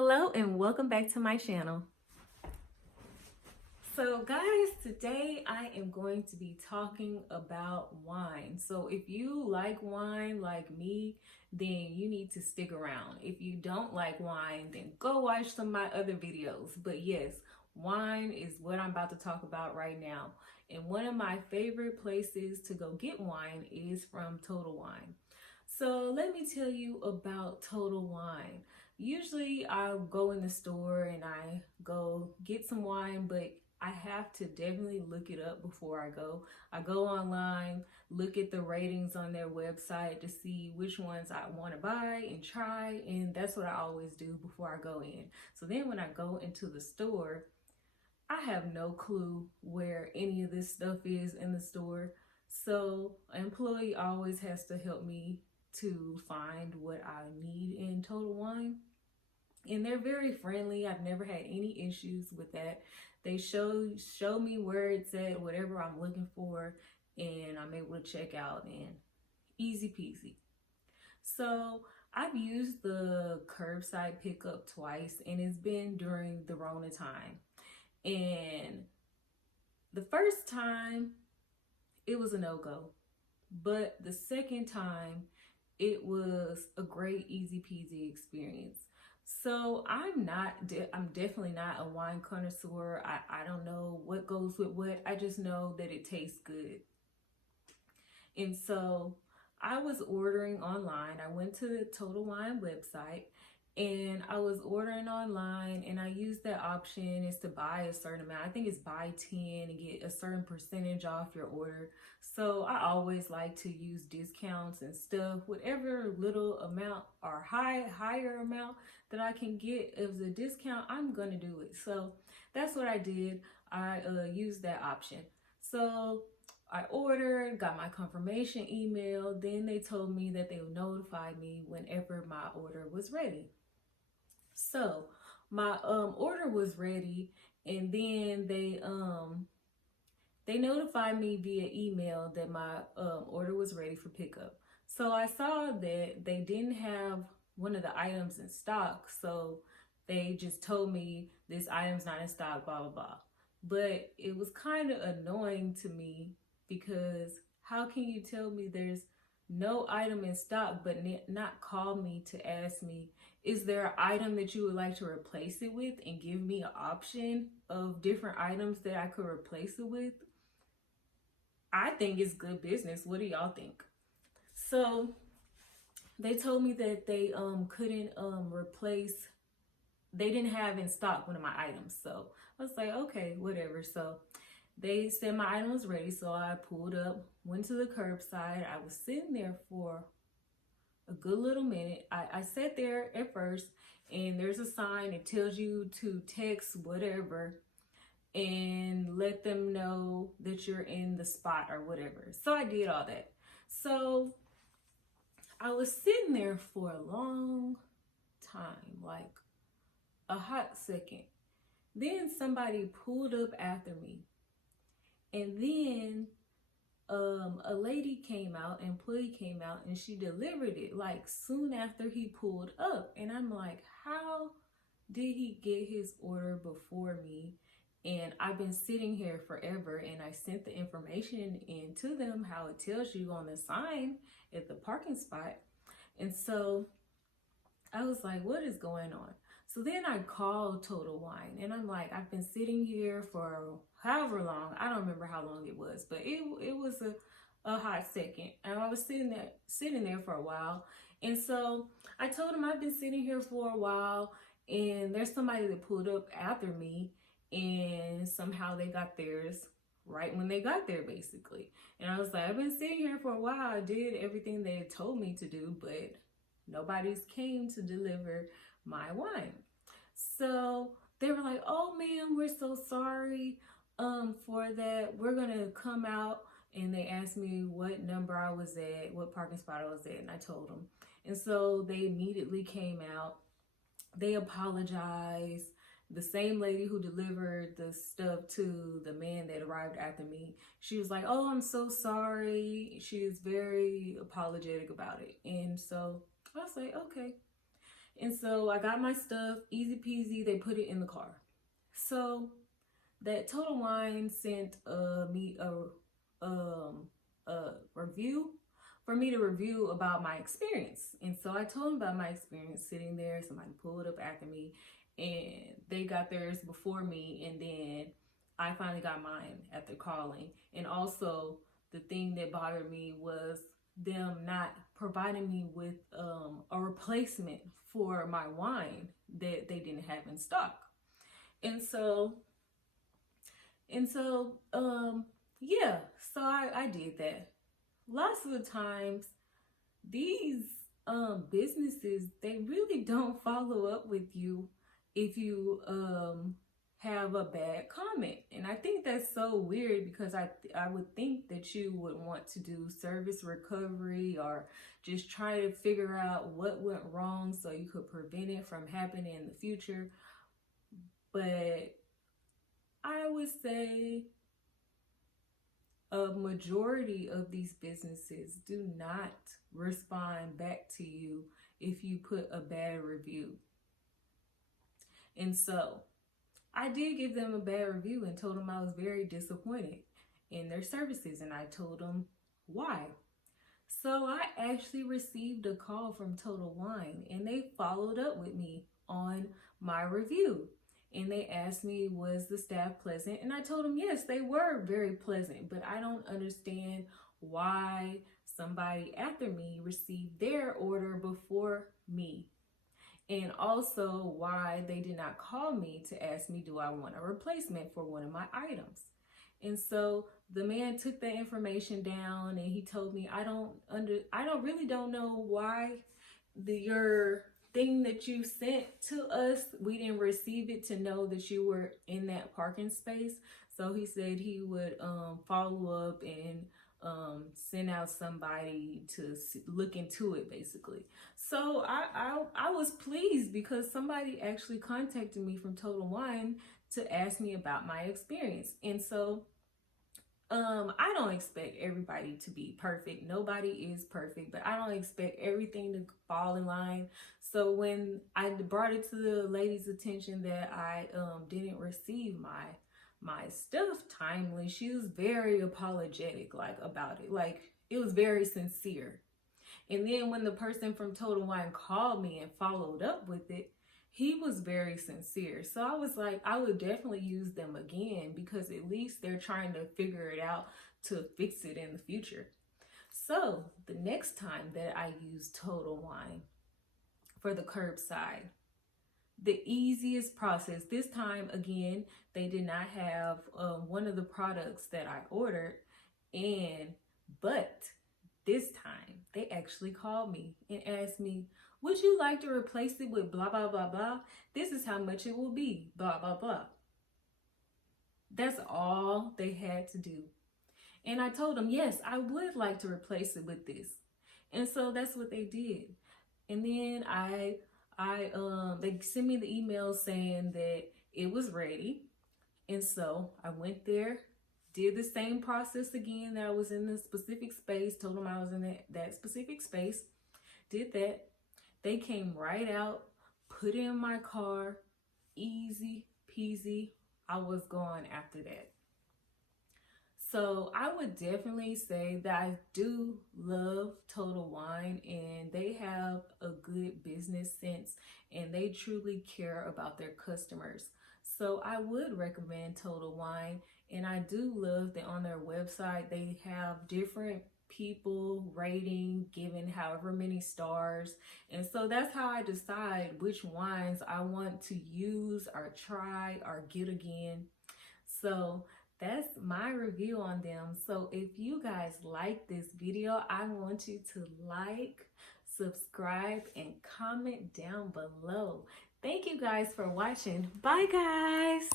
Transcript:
Hello and welcome back to my channel. So guys, today I am going to be talking about wine. So if you like wine like me, then you need to stick around. If you don't like wine, then go watch some of my other videos. But yes, wine is what I'm about to talk about right now. And one of my favorite places to go get wine is from Total Wine. So let me tell you about Total Wine. Usually I'll go in the store and I go get some wine, but I have to definitely look it up before I go. I go online, look at the ratings on their website to see which ones I want to buy and try, and that's what I always do before I go in. So then when I go into the store, I have no clue where any of this stuff is in the store. So an employee always has to help me to find what I need in Total Wine. And they're very friendly. I've never had any issues with that. They show me where it's at, whatever I'm looking for, and I'm able to check out, and easy peasy. So I've used the curbside pickup twice, and it's been during the Rona time. And the first time it was a no-go, but the second time it was a great easy peasy experience. So I'm definitely not a wine connoisseur. I don't know what goes with what. I just know that it tastes good. And so I was ordering online. I went to the Total Wine website and I was ordering online, and I used that option is to buy a certain amount. I think it's buy 10 and get a certain percentage off your order. So I always like to use discounts and stuff, whatever little amount or higher amount that I can get as a discount, I'm gonna do it. So that's what I did. I used that option. So I ordered, got my confirmation email. Then they told me that they would notify me whenever my order was ready. So my order was ready, and then they notified me via email that my order was ready for pickup. So I saw that they didn't have one of the items in stock, so they just told me this item's not in stock, blah blah blah. But it was kind of annoying to me because how can you tell me there's no item in stock but not call me to ask me, is there an item that you would like to replace it with, and give me an option of different items that I could replace it with? I think it's good business. What do y'all think? So they told me that they couldn't replace, they didn't have in stock one of my items. So I was like, okay, whatever. So they said my item was ready, so I pulled up, went to the curbside. I was sitting there for a good little minute. I sat there at first, and there's a sign that tells you to text whatever and let them know that you're in the spot or whatever. So I did all that. So I was sitting there for a long time, like a hot second. Then somebody pulled up after me. And then a lady came out, an employee came out, and she delivered it like soon after he pulled up. And I'm like, how did he get his order before me? And I've been sitting here forever, and I sent the information in to them, how it tells you on the sign at the parking spot. And so I was like, what is going on? So then I called Total Wine, and I'm like, I've been sitting here for however long. I don't remember how long it was, but it was a hot second. And I was sitting there for a while. And so I told him I've been sitting here for a while, and there's somebody that pulled up after me, and somehow they got theirs right when they got there, basically. And I was like, I've been sitting here for a while. I did everything they had told me to do, but nobody's came to deliver my wine. So they were like, oh ma'am, we're so sorry for that. We're gonna come out. And they asked me what number I was at, what parking spot I was at, and I told them. And so they immediately came out. They apologized. The same lady who delivered the stuff to the man that arrived after me, she was like, oh, I'm so sorry. She is very apologetic about it. And so I was like, okay. And so I got my stuff, easy peasy, they put it in the car. So that Total Wine sent me a review for me to review about my experience. And so I told them about my experience sitting there. Somebody pulled up after me and they got theirs before me. And then I finally got mine after calling. And also the thing that bothered me was them not providing me with a replacement for my wine that they didn't have in stock. And so yeah, so I did that. Lots of the times these businesses, they really don't follow up with you if you have a bad comment. And I think that's so weird, because I would think that you would want to do service recovery or just try to figure out what went wrong so you could prevent it from happening in the future. But I would say a majority of these businesses do not respond back to you if you put a bad review. And so I did give them a bad review and told them I was very disappointed in their services, and I told them why. So I actually received a call from Total Wine, and they followed up with me on my review. And they asked me, was the staff pleasant? And I told them, yes, they were very pleasant, but I don't understand why somebody after me received their order before me. And also why they did not call me to ask me, do I want a replacement for one of my items? And so the man took that information down and he told me, I really don't know why your thing that you sent to us, we didn't receive it to know that you were in that parking space. So he said he would follow up and send out somebody to look into it, basically. So I was pleased because somebody actually contacted me from Total Wine to ask me about my experience. And so I don't expect everybody to be perfect. Nobody is perfect, but I don't expect everything to fall in line. So when I brought it to the lady's attention that I didn't receive my stuff timely, she was very apologetic about it. It was very sincere. And then when the person from Total Wine called me and followed up with it, he was very sincere. So I was like, I would definitely use them again, because at least they're trying to figure it out to fix it in the future. So the next time that I use Total Wine for the curbside, the easiest process, this time again, they did not have one of the products that I ordered, but this time they actually called me and asked me, would you like to replace it with blah, blah, blah, blah? This is how much it will be, blah, blah, blah. That's all they had to do. And I told them, yes, I would like to replace it with this. And so that's what they did. And then they sent me the email saying that it was ready. And so I went there, did the same process again, that I was in the specific space, told them I was in that specific space, did that. They came right out, put it in my car, easy peasy. I was gone after that. So I would definitely say that I do love Total Wine, and they have a good business sense and they truly care about their customers. So I would recommend Total Wine, and I do love that on their website they have different people rating, given however many stars. And so that's how I decide which wines I want to use or try or get again. So that's my review on them. So if you guys like this video, I want you to like, subscribe, and comment down below. Thank you guys for watching. Bye guys.